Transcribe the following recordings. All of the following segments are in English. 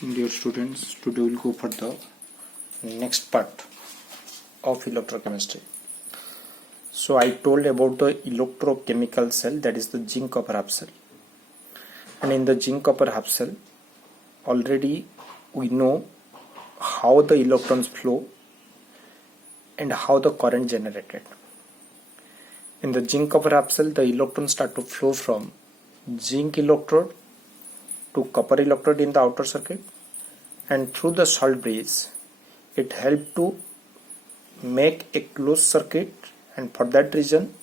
Dear students, today we'll go for the next part of electrochemistry. So I told about the electrochemical cell, that is the zinc copper half cell. And in the zinc copper half cell, already we know how the electrons flow and how the current generated. In the zinc copper half cell, the electrons start to flow from zinc electrode to copper electrode in the outer circuit, and through the salt bridge it helped to make a closed circuit, and for that reason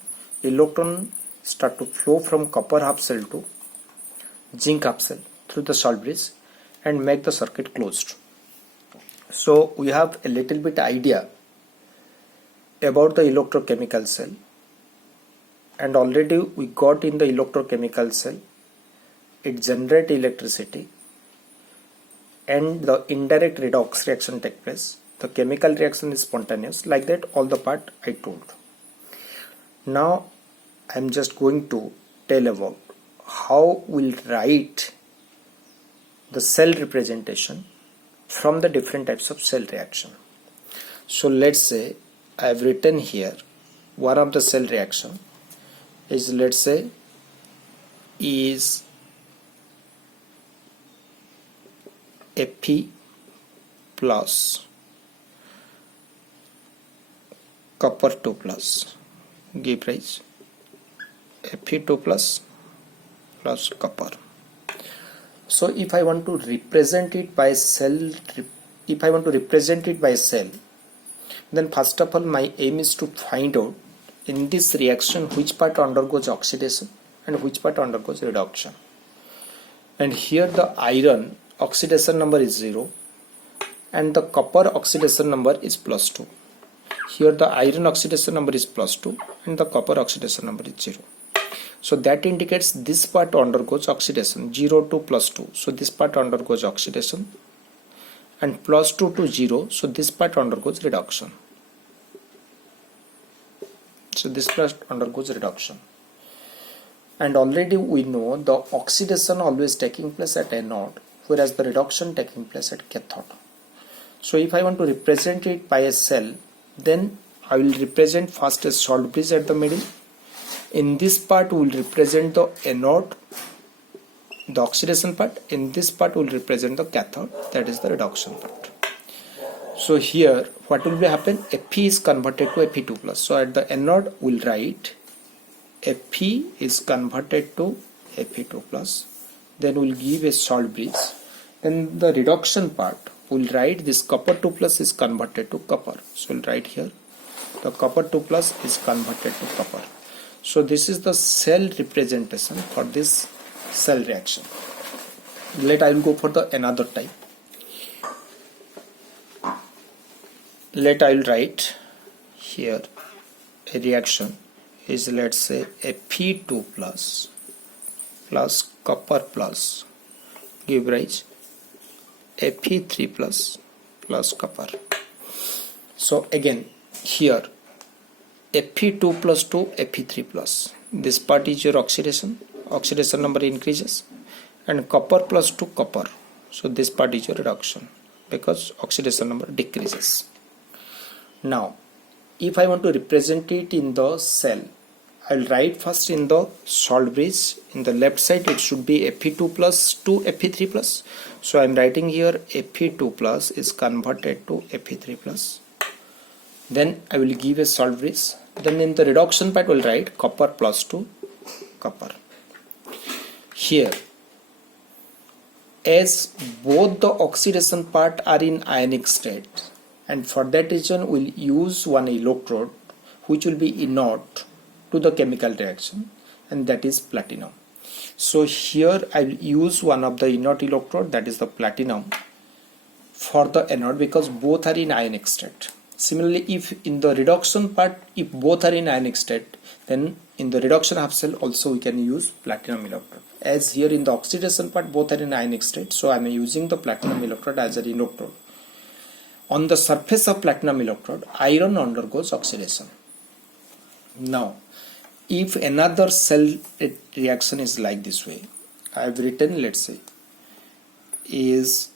electron start to flow from copper half cell to zinc half cell through the salt bridge and make the circuit closed. So we have a little bit idea about the electrochemical cell, and already we got in the electrochemical cell it generates electricity and the indirect redox reaction takes place. The chemical reaction is spontaneous, like that all the part I told. Now I am just going to tell about how we'll write the cell representation from the different types of cell reaction. So let's say I have written here one of the cell reaction is, let's say, is Fe plus copper 2 plus, give rise Fe2 plus copper. So if I want to represent it by cell, then first of all my aim is to find out in this reaction which part undergoes oxidation and which part undergoes reduction. And here the iron oxidation number is 0 and the copper oxidation number is +2. Here the iron oxidation number is +2 and the copper oxidation number is 0. So that indicates this part undergoes oxidation, 0 to +2. So this part undergoes oxidation, and +2 to 0. So this part undergoes reduction. So this part undergoes reduction. And already we know the oxidation always taking place at anode, whereas the reduction taking place at cathode. So if I want to represent it by a cell, then I will represent first a salt bridge at the middle. In this part we will represent the anode, the oxidation part. In this part we will represent the cathode, that is the reduction part. So here what will be happen? Fe is converted to Fe2 plus. So at the anode we will write Fe is converted to Fe2 plus. Then we will give a salt bridge. Then the reduction part we will write this copper 2 plus is converted to copper. So we will write here the copper 2 plus is converted to copper. So this is the cell representation for this cell reaction. I will go for the another type. I will write here a reaction is, let's say, Fe2 plus copper plus give rise Fe3 plus copper. So again here Fe2 plus to Fe3 plus, this part is your oxidation number increases, and copper plus to copper, so this part is your reduction because oxidation number decreases. Now if I want to represent it in the cell, I will write first in the salt bridge. In the left side it should be Fe2 plus to Fe3 plus. So I am writing here Fe2 plus is converted to Fe3 plus. Then I will give a salt bridge. Then in the reduction part I will write copper plus to copper. Here, as both the oxidation part are in ionic state, and for that reason we will use one electrode which will be inert to the chemical reaction, and that is platinum. So here I will use one of the inert electrode, that is the platinum, for the anode because both are in ionic state. Similarly, if in the reduction part if both are in ionic state, then in the reduction half cell also we can use platinum electrode. As here in the oxidation part both are in ionic state, so I am using the platinum electrode as an electrode. On the surface of platinum electrode, iron undergoes oxidation. Now if another cell reaction is like this way, I have written, let's say, is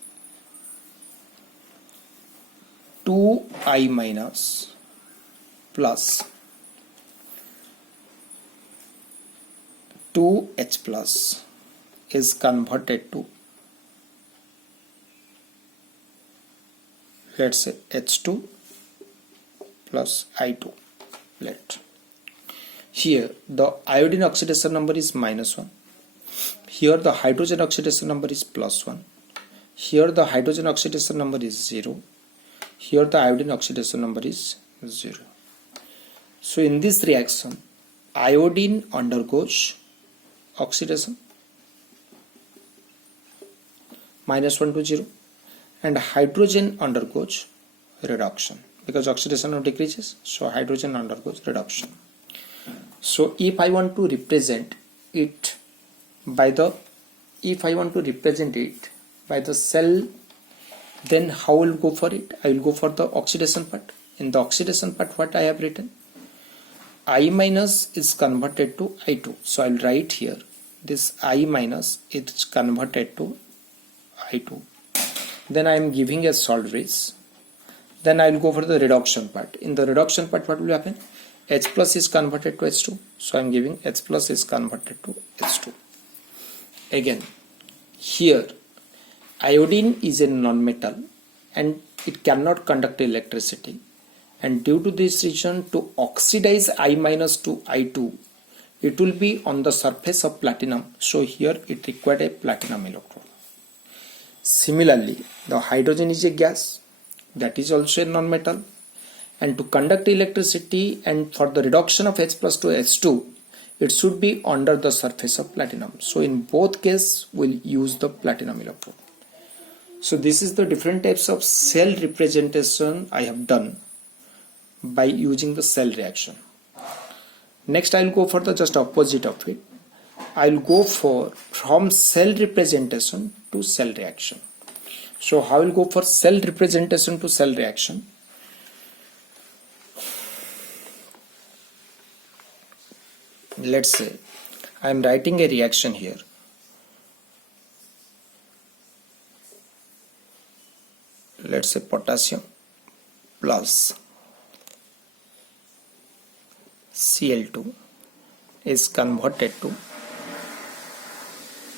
2I minus plus 2H plus is converted to, let's say, H2 plus I2. Here the iodine oxidation number is -1. Here the hydrogen oxidation number is +1. Here the hydrogen oxidation number is 0. Here the iodine oxidation number is 0. So in this reaction, iodine undergoes oxidation -1 to 0, and hydrogen undergoes reduction because oxidation now decreases, so hydrogen undergoes reduction. So if I want to represent it by the cell, then how will go for it? I will go for the oxidation part. In the oxidation part, what I have written, I minus is converted to I2. So I will write here this I minus is converted to I2. Then I am giving a salt bridge. Then I will go for the reduction part. In the reduction part, what will happen? H plus is converted to H2. So I am giving H plus is converted to H2. Again, here iodine is a non-metal and it cannot conduct electricity. And due to this reason, to oxidize I minus to I2, it will be on the surface of platinum. So here it required a platinum electrode. Similarly, the hydrogen is a gas that is also a non-metal, and to conduct electricity and for the reduction of H plus to H2, it should be under the surface of platinum. So in both cases, we'll use the platinum electrode. So this is the different types of cell representation I have done by using the cell reaction. Next, I will go for the just opposite of it. I will go for from cell representation to cell reaction. So how I will go for cell representation to cell reaction? Let's say I am writing a reaction here. Let's say potassium plus Cl2 is converted to,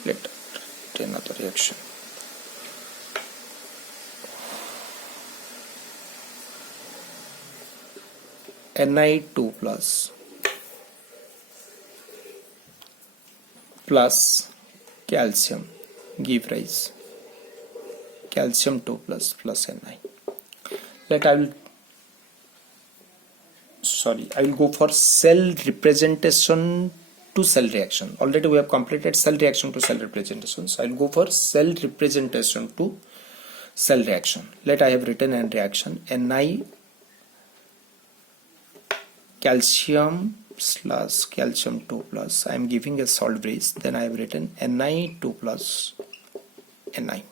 let another reaction. Ni2 plus calcium give rise calcium 2 plus Ni. I will go for cell representation to cell reaction. Already we have completed cell reaction to cell representation. So I will go for cell representation to cell reaction. I have written an reaction Ni calcium plus calcium 2 plus. I am giving a salt bridge. Then I have written Ni2 plus Ni.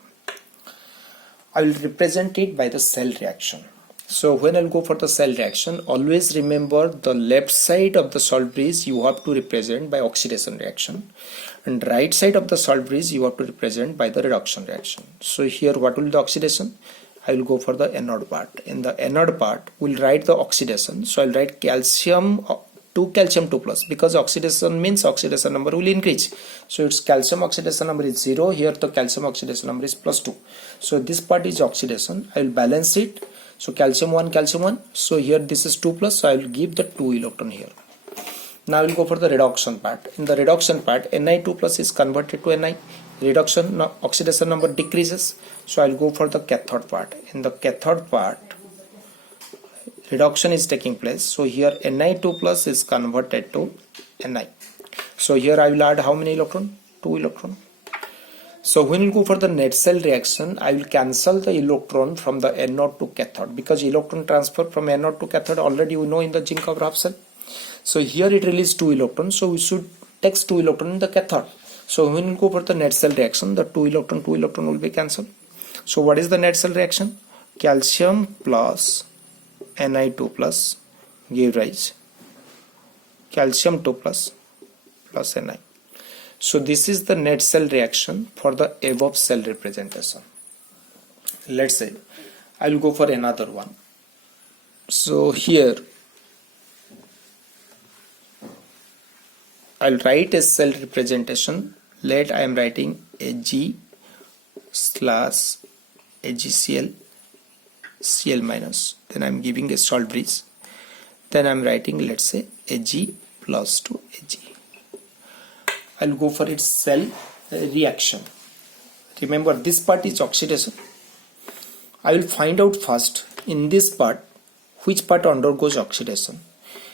I will represent it by the cell reaction. So when I will go for the cell reaction, always remember the left side of the salt bridge you have to represent by oxidation reaction, and right side of the salt bridge you have to represent by the reduction reaction. So here what will be the oxidation? I will go for the anode part. In the anode part, we will write the oxidation. So I will write calcium 2 plus, because oxidation means oxidation number will increase. So its calcium oxidation number is 0. Here the calcium oxidation number is +2. So this part is oxidation. I will balance it. So calcium 1. So here this is 2 plus. So I will give the 2 electron here. Now I will go for the reduction part. In the reduction part, Ni2 plus is converted to Ni. Reduction, oxidation number decreases. So I will go for the cathode part. In the cathode part, reduction is taking place. So here Ni2 plus is converted to Ni. So here I will add how many electron? 2 electron. So when you go for the net cell reaction, I will cancel the electron from the anode to cathode, because electron transfer from anode to cathode already we know in the zinc copper half cell. So here it releases 2 electrons. So we should take 2 electron in the cathode. So when you go for the net cell reaction, the 2 electron will be cancelled. So what is the net cell reaction? Calcium plus Ni2 plus give rise calcium 2 plus Ni. So this is the net cell reaction for the above cell representation. Let's say I will go for another one. So here I'll write a cell representation. Let I am writing Ag slash AgCl Cl minus, then I'm giving a salt bridge, then I'm writing, let's say, Ag plus to Ag. I'll go for its cell reaction. Remember, this part is oxidation. I will find out first in this part which part undergoes oxidation.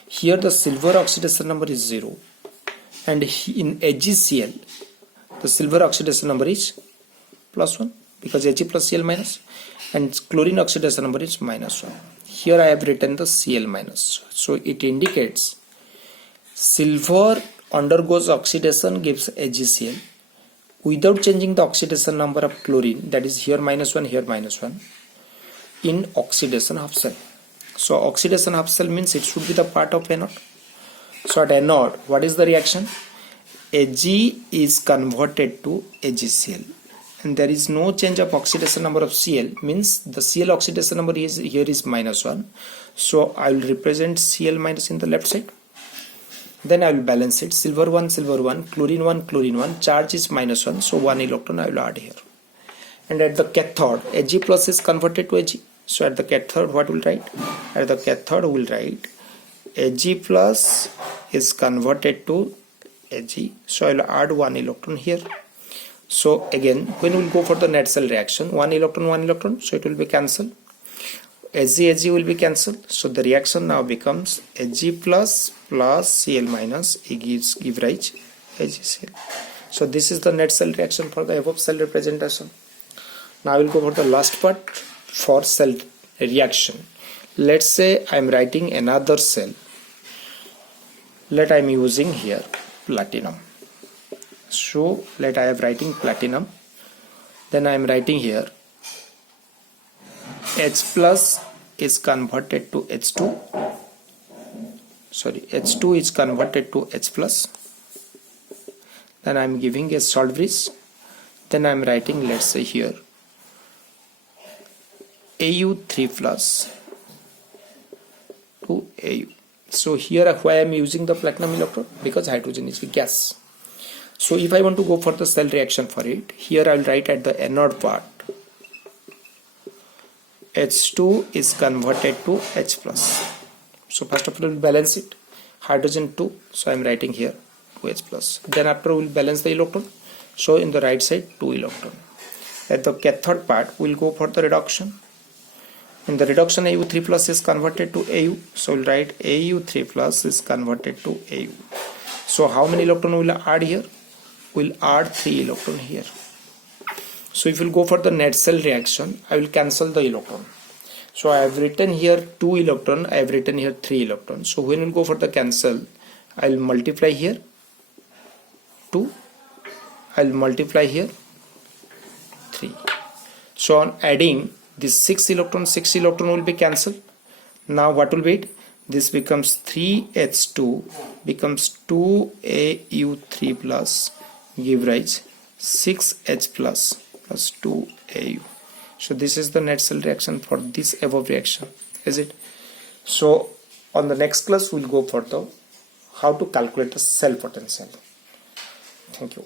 Here the silver oxidation number is 0, and in AgCl the silver oxidation number is +1 because Ag plus Cl minus, and chlorine oxidation number is -1. Here I have written the Cl minus, so it indicates silver undergoes oxidation, gives AgCl without changing the oxidation number of chlorine, that is here -1, here -1, in oxidation half cell. So oxidation half cell means it should be the part of anode. So at anode, what is the reaction? Ag is converted to AgCl, and there is no change of oxidation number of Cl, means the Cl oxidation number is here is -1. So I will represent Cl minus in the left side. Then I will balance it. Silver 1, chlorine 1, charge is -1, so 1 electron I will add here. And at the cathode, Ag plus is converted to Ag. So at the cathode, what will write? At the cathode, we will write Ag plus is converted to Ag. So I will add 1 electron here. So again, when we will go for the net cell reaction, 1 electron, so it will be cancelled. Ag will be cancelled. So the reaction now becomes Ag plus Cl minus, it give rise AgCl. So this is the net cell reaction for the above cell representation. Now I will go for the last part for cell reaction. Let's say I am writing another cell. Let I am using here platinum. So let I am writing platinum. Then I am writing here H plus is converted to H2. Sorry, H2 is converted to H plus. Then I am giving a salt bridge. Then I am writing, let's say here Au3 plus to Au. So here why I am using the platinum electrode? Because hydrogen is a gas. So if I want to go for the cell reaction for it, here I will write at the anode part H2 is converted to H plus. So first of all we will balance it. Hydrogen 2, so I am writing here 2H plus. Then after we will balance the electron. So in the right side 2 electron. At the cathode part we will go for the reduction. In the reduction, Au3 plus is converted to Au. So we'll write Au3 plus is converted to Au. So how many electron will add here? We'll add 3 electron here. So if we'll go for the net cell reaction, I will cancel the electron. So I have written here 2 electron, I have written here 3 electrons. So when we'll go for the cancel, I will multiply here 2, I will multiply here 3. So on adding, this 6 electron will be cancelled. Now what will be it? This becomes 3H2 becomes 2Au3 plus, give rise 6H plus 2Au. So this is the net cell reaction for this above reaction, is it? So on the next class we'll go for the how to calculate the cell potential. Thank you.